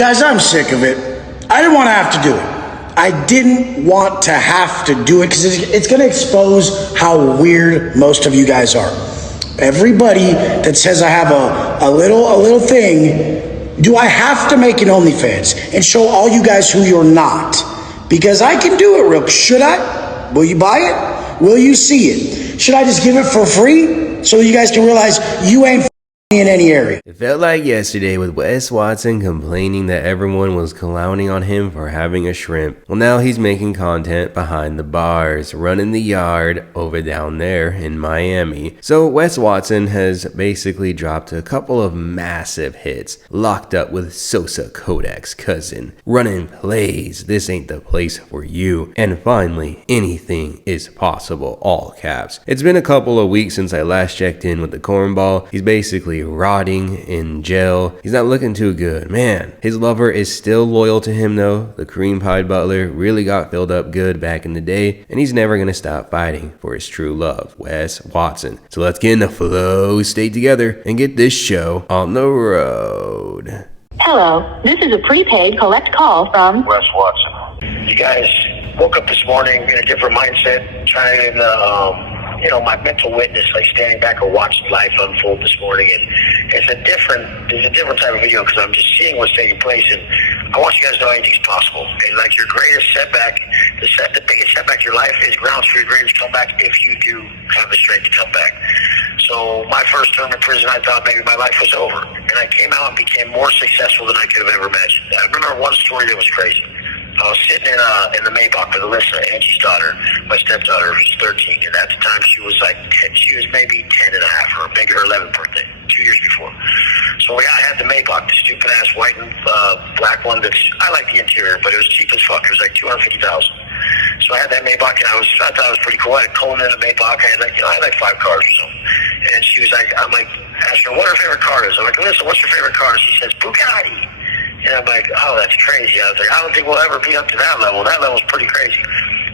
Guys, I'm sick of it. I didn't want to have to do it. I didn't want to have to do it because it's going to expose how weird most of you guys are. Everybody that says I have a little thing, do I have to make an OnlyFans and show all you guys who you're not? Because I can do it real. Should I? Will you buy it? Will you see it? Should I just give it for free so you guys can realize you ain't in any area? It felt like yesterday with Wes Watson complaining that everyone was clowning on him for having a shrimp. Well, now he's making content behind the bars, running the yard over down there in Miami. So Wes Watson has basically dropped a couple of massive hits. Locked Up with Sosa Kodak's cousin, Running Plays, This Ain't the Place for You, and finally, Anything is Possible, all caps. It's been a couple of weeks since I last checked in with the cornball. He's basically rotting in jail. He's not looking too good. Man, his lover is still loyal to him though. The cream pie butler really got filled up good back in the day, and he's never gonna stop fighting for his true love, Wes Watson. So let's get in the flow state together and get this show on the road. Hello, this is a prepaid collect call from Wes Watson. You guys woke up this morning in a different mindset, trying my mental witness, like standing back or watching life unfold this morning, and it's a different type of video because I'm just seeing what's taking place, and I want you guys to know anything's possible. And like your greatest setback, the biggest setback in your life is grounds for your greatest comeback if you do have the strength to come back. So my first term in prison, I thought maybe my life was over, and I came out and became more successful than I could have ever imagined. I remember one story that was crazy. I was sitting in the Maybach with Alyssa, Angie's daughter, my stepdaughter, who was 13, and at the time she was maybe 10 and a half, or maybe her 11th birthday, 2 years before. So I had the Maybach, the stupid ass white and black one I like the interior, but it was cheap as fuck. It was like $250,000. So I had that Maybach, and I thought it was pretty cool. I had Coleman in a Maybach. I had like 5 cars or something. And she was like, asking her what her favorite car is. I'm like, Alyssa, what's your favorite car? She says, Bugatti. And I'm like, oh, that's crazy. I was like, I don't think we'll ever be up to that level. That level's pretty crazy.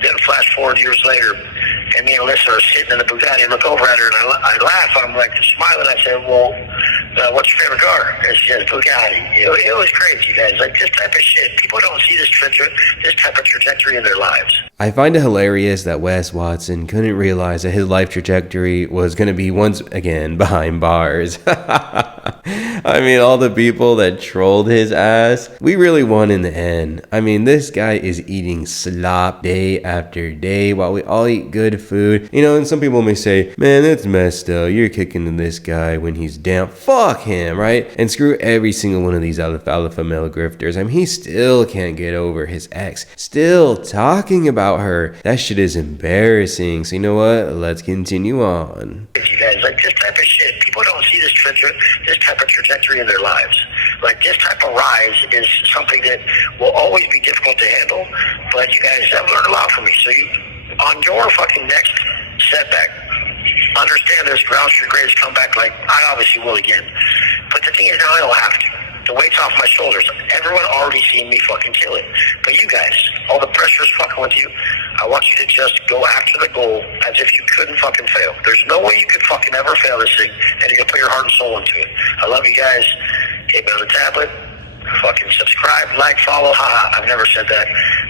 Then flash forward years later, and me and Alyssa are sitting in the Bugatti and look over at her, and I laugh. I'm like smiling. I said, well, what's your favorite car? And she says, Bugatti. It was crazy, guys. Like, this type of shit. People don't see this type of trajectory in their lives. I find it hilarious that Wes Watson couldn't realize that his life trajectory was going to be once again behind bars. I mean, all the people that trolled his ass, we really won in the end. I mean, this guy is eating slop day after day while we all eat good food. You know, and some people may say, man, that's messed up. You're kicking this guy when he's down. Fuck him, right? And screw every single one of these alpha male grifters. I mean, he still can't get over his ex. Still talking about her. That shit is embarrassing. So you know what? Let's continue on. You guys, like, this type of shit, people don't see this type of trajectory in their lives. Like, this type of rise is something that will always be difficult to handle, but you guys have learned a lot from me. So on your fucking next setback, understand there's grounds for your greatest comeback. Like, I obviously will again. But the thing is, now I don't have to. The weight's off my shoulders. Everyone already seen me fucking kill it. But you guys, all the pressure is fucking with you. I want you to just go after the goal as if you couldn't fucking fail. There's no way you could fucking ever fail this thing, and you're gonna put your heart and soul into it. I love you guys. Hit me on the tablet. Fucking subscribe, like, follow. Haha, I've never said that.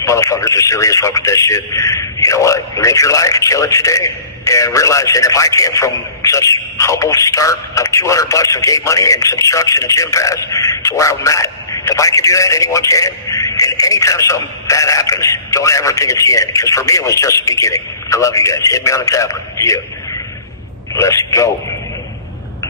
Motherfuckers are silly as fuck with that shit. You know what? Live your life, kill it today, and realize that if I came from such humble start of $200 of gate money and some trucks and a gym pass to where I'm at, if I could do that, anyone can. And anytime something bad happens, don't ever think it's the end. Because for me, it was just the beginning. I love you guys. Hit me on the tablet. Yeah. Let's go.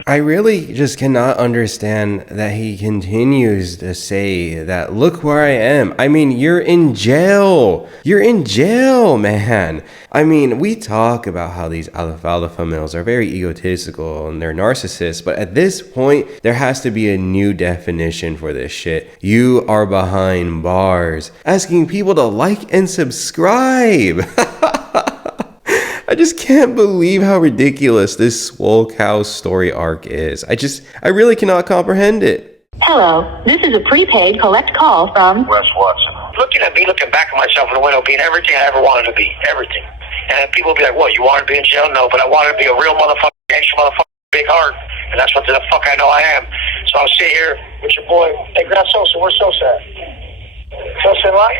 I really just cannot understand that he continues to say that, look where I am. I mean, you're in jail. You're in jail, man. I mean, we talk about how these alpha males are very egotistical and they're narcissists, but at this point, there has to be a new definition for this shit. You are behind bars, asking people to like and subscribe. I just can't believe how ridiculous this Swole Cow story arc is. I really cannot comprehend it. Hello, this is a prepaid collect call from Wes Watson. Looking at me, looking back at myself in the window, being everything I ever wanted to be. Everything. And people will be like, what, you want to be in jail? No, but I want to be a real motherfucker, gangster motherfucker, big heart. And that's what the fuck I know I am. So I'll sit here with your boy. Hey, grab Sosa. Where's Sosa at? Sosa in line?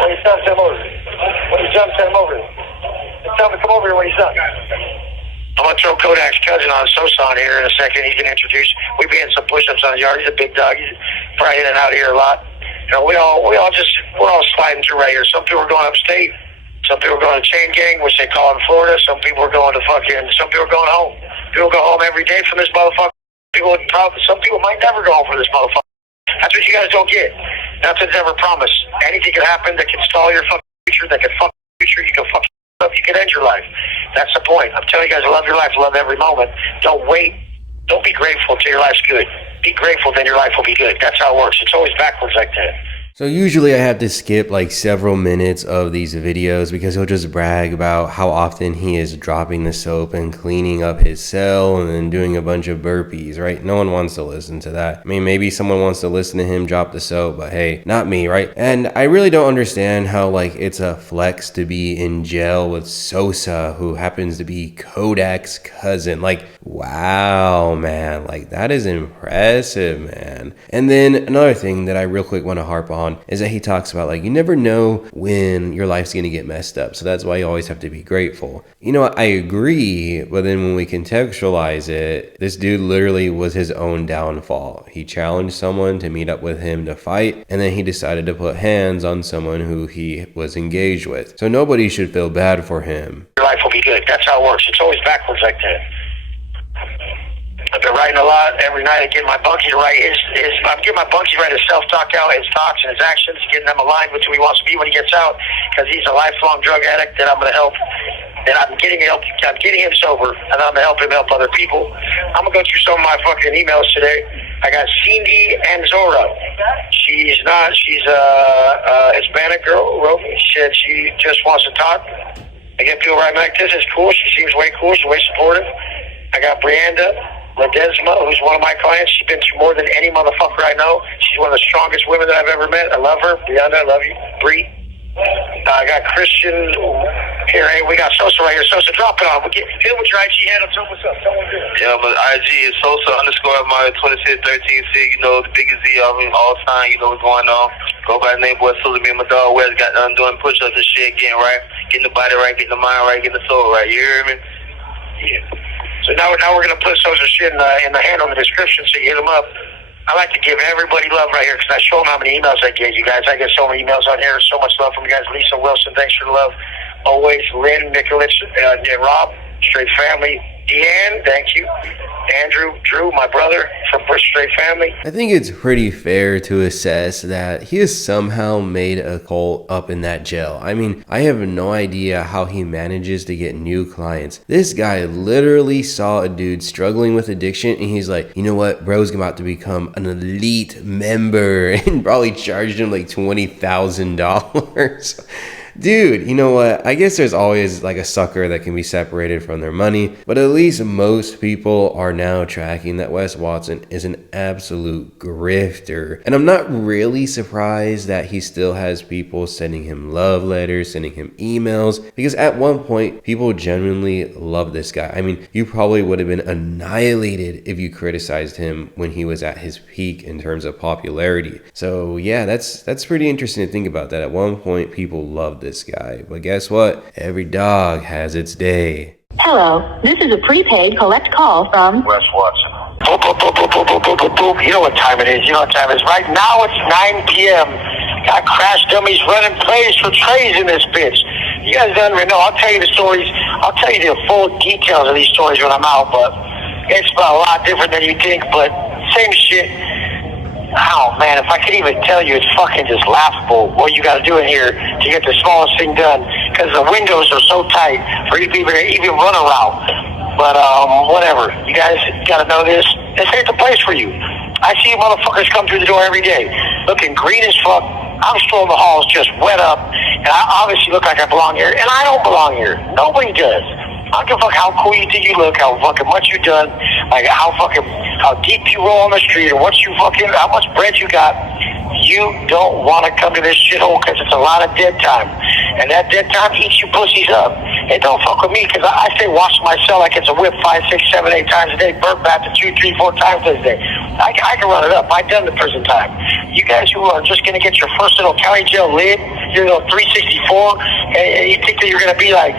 When he's done, send him over. When he's done, send him over. Tell him to come over here when he's done. I'm going to throw Kodak's cousin on Sosa on here in a second. He's going to introduce. We be hitting some push-ups on the yard. He's a big dog. He's probably in and out here a lot. You know, we're all sliding through right here. Some people are going upstate. Some people are going to chain gang, which they call in Florida. Some people are going to some people are going home. People go home every day from this motherfucker. Some people might never go home from this motherfucker. That's what you guys don't get. Nothing's ever promised. Anything can happen that can stall your fucking future, that can fuck your future. You can fuck up. You can end your life. That's the point. I'm telling you guys, love your life, love every moment. Don't wait. Don't be grateful till your life's good. Be grateful, then your life will be good. That's how it works. It's always backwards like that. So usually I have to skip like several minutes of these videos because he'll just brag about how often he is dropping the soap and cleaning up his cell and then doing a bunch of burpees, right? No one wants to listen to that. I mean, maybe someone wants to listen to him drop the soap, but hey, not me, right? And I really don't understand how like it's a flex to be in jail with Sosa, who happens to be Kodak's cousin. Like, wow, man, like that is impressive, man. And then another thing that I real quick want to harp on is that he talks about like you never know when your life's going to get messed up, so that's why you always have to be grateful. You know what, I agree, but then when we contextualize it, this dude literally was his own downfall. He challenged someone to meet up with him to fight, and then he decided to put hands on someone who he was engaged with. So nobody should feel bad for him. Your life will be good. That's how it works. It's always backwards like that. I've been writing a lot every night. I get my bunkie to write I'm getting my bunkie to write his self-talk out, his thoughts and his actions, getting them aligned with who he wants to be when he gets out, because he's a lifelong drug addict that I'm going to help. And I'm getting him sober, and I'm going to help him help other people. I'm going to go through some of my fucking emails today. I got Cindy Anzora. She's a Hispanic girl who wrote me. She said she just wants to talk. I get people writing like this. It's cool. She seems way cool. She's way supportive. I got Brianda Ledesma, who's one of my clients. She's been through more than any motherfucker I know. She's one of the strongest women that I've ever met. I love her. Brianda, I love you. Bree. I got Christian here. Hey, we got Sosa right here. Sosa, drop it on. Hit him with your IG handle. Tell him what's up. Tell him what Yeah, but IG is Sosa _my 2613C. You know, the biggest Z of him all time. You know what's going on. Go by the name boy Sosa. Me and my dog Wes got done doing push-ups and shit. Getting right. Getting the body right. Getting the mind right. Getting the soul right. You hear me? Yeah. So now we're going to put Sosa shit in the hand on the description so you hit him up. I like to give everybody love right here because I show them how many emails I get you guys. I get so many emails on here. So much love from you guys. Lisa Wilson, thanks for the love. Always. Lynn, Nicholas, Rob, Straight Family. Deanne, thank you. Andrew, Drew, my brother from Bush Straight Family. I think it's pretty fair to assess that he has somehow made a cult up in that jail. I mean, I have no idea how he manages to get new clients. This guy literally saw a dude struggling with addiction and he's like, you know what, bro's about to become an elite member, and probably charged him like $20,000. Dude, you know what? I guess there's always like a sucker that can be separated from their money, but at least most people are now tracking that Wes Watson is an absolute grifter. And I'm not really surprised that he still has people sending him love letters, sending him emails, because at one point, people genuinely love this guy. I mean, you probably would have been annihilated if you criticized him when he was at his peak in terms of popularity. So yeah, that's pretty interesting to think about, that at one point, people loved this guy. But guess what? Every dog has its day. Hello, this is a prepaid collect call from Wes Watson. Boop, boop, boop, boop, boop, boop, boop, boop, boop. You know what time it is. You know what time it is. Right now it's 9 p.m. Got crash dummies running plays for trays in this bitch. You guys don't even know. I'll tell you the stories. I'll tell you the full details of these stories when I'm out, but it's a lot different than you think, but same shit. Oh man, if I could even tell you, it's fucking just laughable what you gotta do in here to get the smallest thing done, because the windows are so tight for you people to even run a route. But whatever, you guys gotta know this. This ain't the place for you. I see you motherfuckers come through the door every day, looking green as fuck. I'm strolling the halls just wet up, and I obviously look like I belong here, and I don't belong here. Nobody does. I don't give a fuck how cool you think you look, how fucking much you done, like how deep you roll on the street, or how much bread you got. You don't want to come to this shithole because it's a lot of dead time. And that dead time eats you pussies up. It don't fuck with me because I stay washing my cell like it's a whip 5, 6, 7, 8 times a day, burp bath 2, 3, 4 times a day. I can run it up. I've done the prison time. You guys who are just going to get your first little county jail lid, you know, 364, and you think that you're going to be like,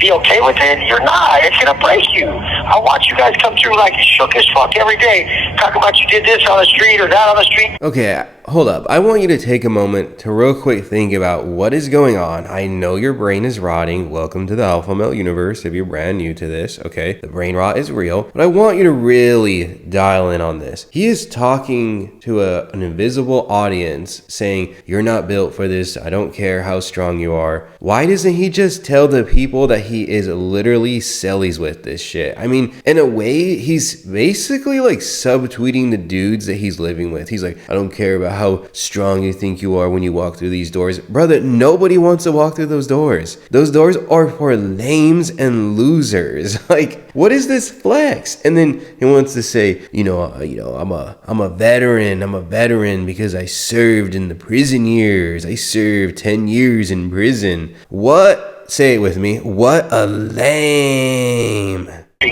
be okay with it? You're not. It's gonna break you. I watch you guys come through like shook as fuck every day, talking about you did this on the street or that on the street. Okay, hold up. I want you to take a moment to real quick think about what is going on. I know your brain is rotting. Welcome to the Alpha Male universe if you're brand new to this, okay? The brain rot is real, but I want you to really dial in on this. He is talking to an invisible audience saying, you're not built for this. I don't care how strong you are. Why doesn't he just tell the people that he is literally cellies with this shit? I mean, in a way, he's basically like subtweeting the dudes that he's living with. He's like, I don't care about how strong you think you are when you walk through these doors. Brother, nobody wants to walk through those doors. Those doors are for lames and losers. Like, what is this flex? And then he wants to say, I'm a veteran. I'm a veteran because I served in the prison years. I served 10 years in prison. What? Say it with me. What a lame. Be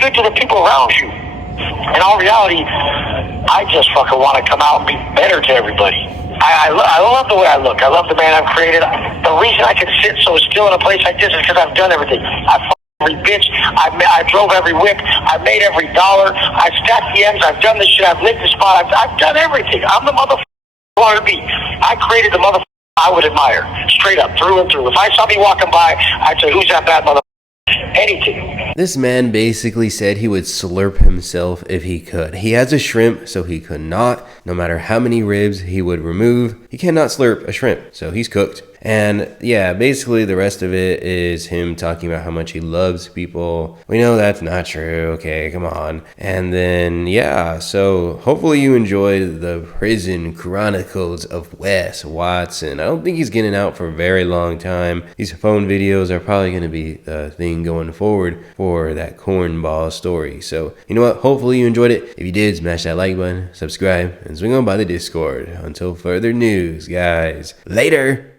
good to the people around you. In all reality, I just fucking want to come out and be better to everybody. I love the way I look. I love the man I've created. The reason I can sit so still in a place like this is because I've done everything. I've every bitch. I drove every whip. I made every dollar. I've stacked the ends. I've done this shit. I've lived the spot. I've done everything. I'm the motherfucker I wanted to be. I created the motherfucker I would admire, straight up, through and through. If I saw me walking by, I'd say, who's that bad motherfucker? Anything. This man basically said he would slurp himself if he could. He has a shrimp, so he could not. No matter how many ribs he would remove, he cannot slurp a shrimp, so he's cooked. And yeah, basically the rest of it is him talking about how much he loves people. We know that's not true. Okay, come on. And then, yeah, so hopefully you enjoyed the prison chronicles of Wes Watson. I don't think he's getting out for a very long time. These phone videos are probably going to be the thing going forward for that cornball story. So, you know what? Hopefully you enjoyed it. If you did, smash that like button, subscribe, and swing on by the Discord. Until further news, guys. Later!